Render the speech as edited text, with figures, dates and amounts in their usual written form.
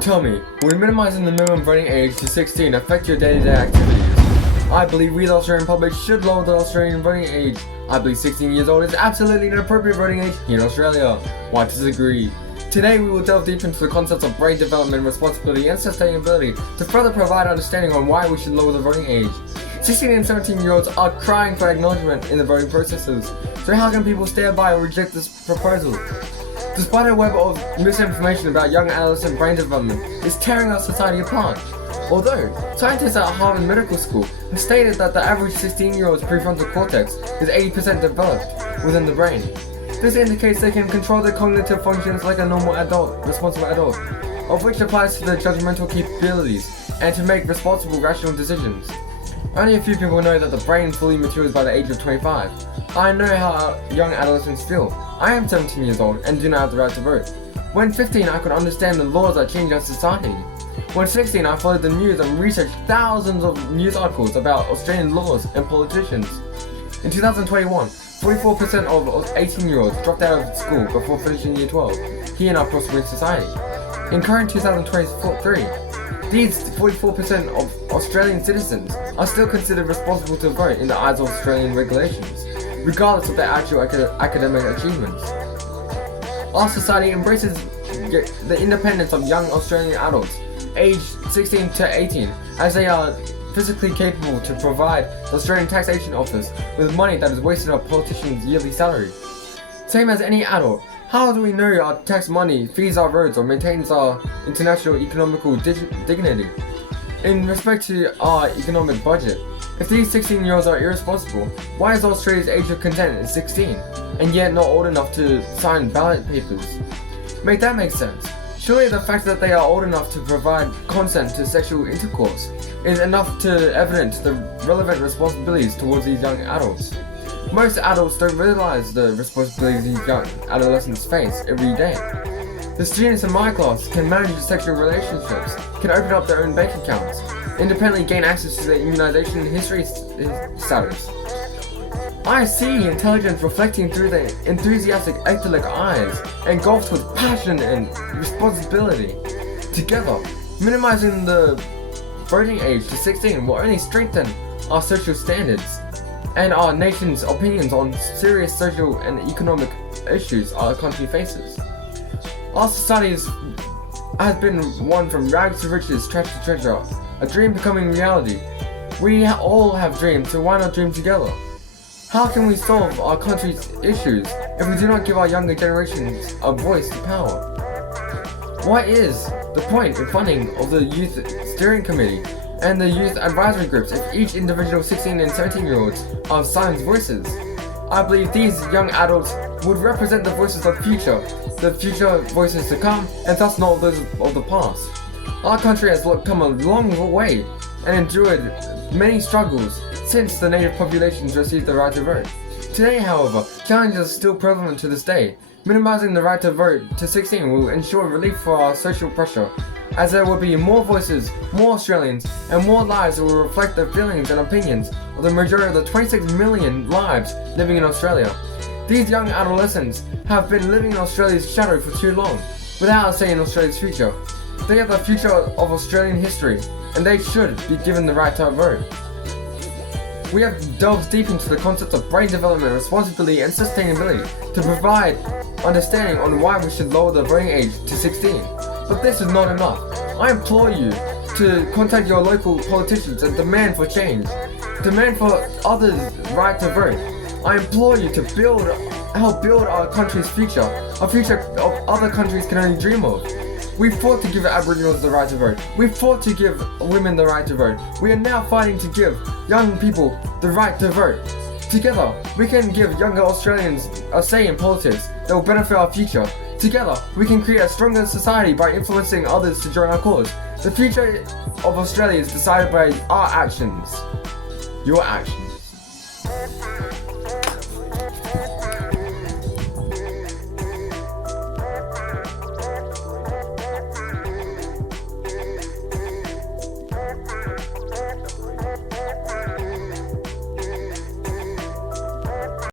Tell me, would minimizing the minimum voting age to 16 affect your day-to-day activities? I believe we the Australian public should lower the Australian voting age. I believe 16 years old is absolutely an appropriate voting age here in Australia. Why disagree? Today we will delve deep into the concepts of brain development, responsibility and sustainability to further provide understanding on why we should lower the voting age. 16 and 17-year-olds are crying for acknowledgement in the voting processes, so how can people stand by or reject this proposal? Despite a web of misinformation about young adolescent brain development is tearing our society apart. Although, scientists at Harvard Medical School have stated that the average 16-year-old's prefrontal cortex is 80% developed within the brain. This indicates they can control their cognitive functions like a normal adult, responsible adult, of which applies to their judgmental capabilities and to make responsible, rational decisions. Only a few people know that the brain fully matures by the age of 25. I know how young adolescents feel. I am 17 years old and do not have the right to vote. When 15, I could understand the laws that change our society. When 16, I followed the news and researched thousands of news articles about Australian laws and politicians. In 2021, 44% of 18-year-olds dropped out of school before finishing year 12 here in our prospering society. In current 2023, these 44% of Australian citizens are still considered responsible to vote in the eyes of Australian regulations, regardless of their actual academic achievements. Our society embraces the independence of young Australian adults, aged 16 to 18, as they are physically capable to provide the Australian Taxation Office with money that is wasted on politicians' yearly salary. Same as any adult, how do we know our tax money feeds our roads or maintains our international economical dignity? In respect to our economic budget, if these 16-year-olds are irresponsible, why is Australia's age of consent at 16, and yet not old enough to sign ballot papers? Make that make sense. Surely the fact that they are old enough to provide consent to sexual intercourse is enough to evidence the relevant responsibilities towards these young adults. Most adults don't realize the responsibilities these young adolescents face every day. The students in my class can manage sexual relationships, can open up their own bank accounts, independently gain access to their immunization history status. I see intelligence reflecting through their enthusiastic ectolic eyes, engulfed with passion and responsibility. Together, minimizing the voting age to 16 will only strengthen our social standards and our nation's opinions on serious social and economic issues our country faces. Our society has been one from rags to riches, trash to treasure, a dream becoming reality. We all have dreams, so why not dream together? How can we solve our country's issues if we do not give our younger generations a voice to power? What is the point in funding of the Youth Steering Committee and the Youth Advisory Groups if each individual 16 and 17-year-olds are silent voices? I believe these young adults would represent the voices of the future voices to come, and thus not those of the past. Our country has come a long way and endured many struggles since the native populations received the right to vote. Today, however, challenges are still prevalent to this day. Minimizing the right to vote to 16 will ensure relief for our social pressure, as there will be more voices, more Australians, and more lives that will reflect the feelings and opinions of the majority of the 26 million lives living in Australia. These young adolescents have been living in Australia's shadow for too long, without a say in Australia's future. They are the future of Australian history, and they should be given the right to vote. We have delved deep into the concepts of brain development, responsibility, and sustainability to provide understanding on why we should lower the voting age to 16. But this is not enough. I implore you to contact your local politicians and demand for change. Demand for others' right to vote. I implore you to help build our country's future, a future of other countries can only dream of. We fought to give Aboriginals the right to vote. We fought to give women the right to vote. We are now fighting to give young people the right to vote. Together, we can give younger Australians a say in politics that will benefit our future. Together, we can create a stronger society by influencing others to join our cause. The future of Australia is decided by our actions. Your actions.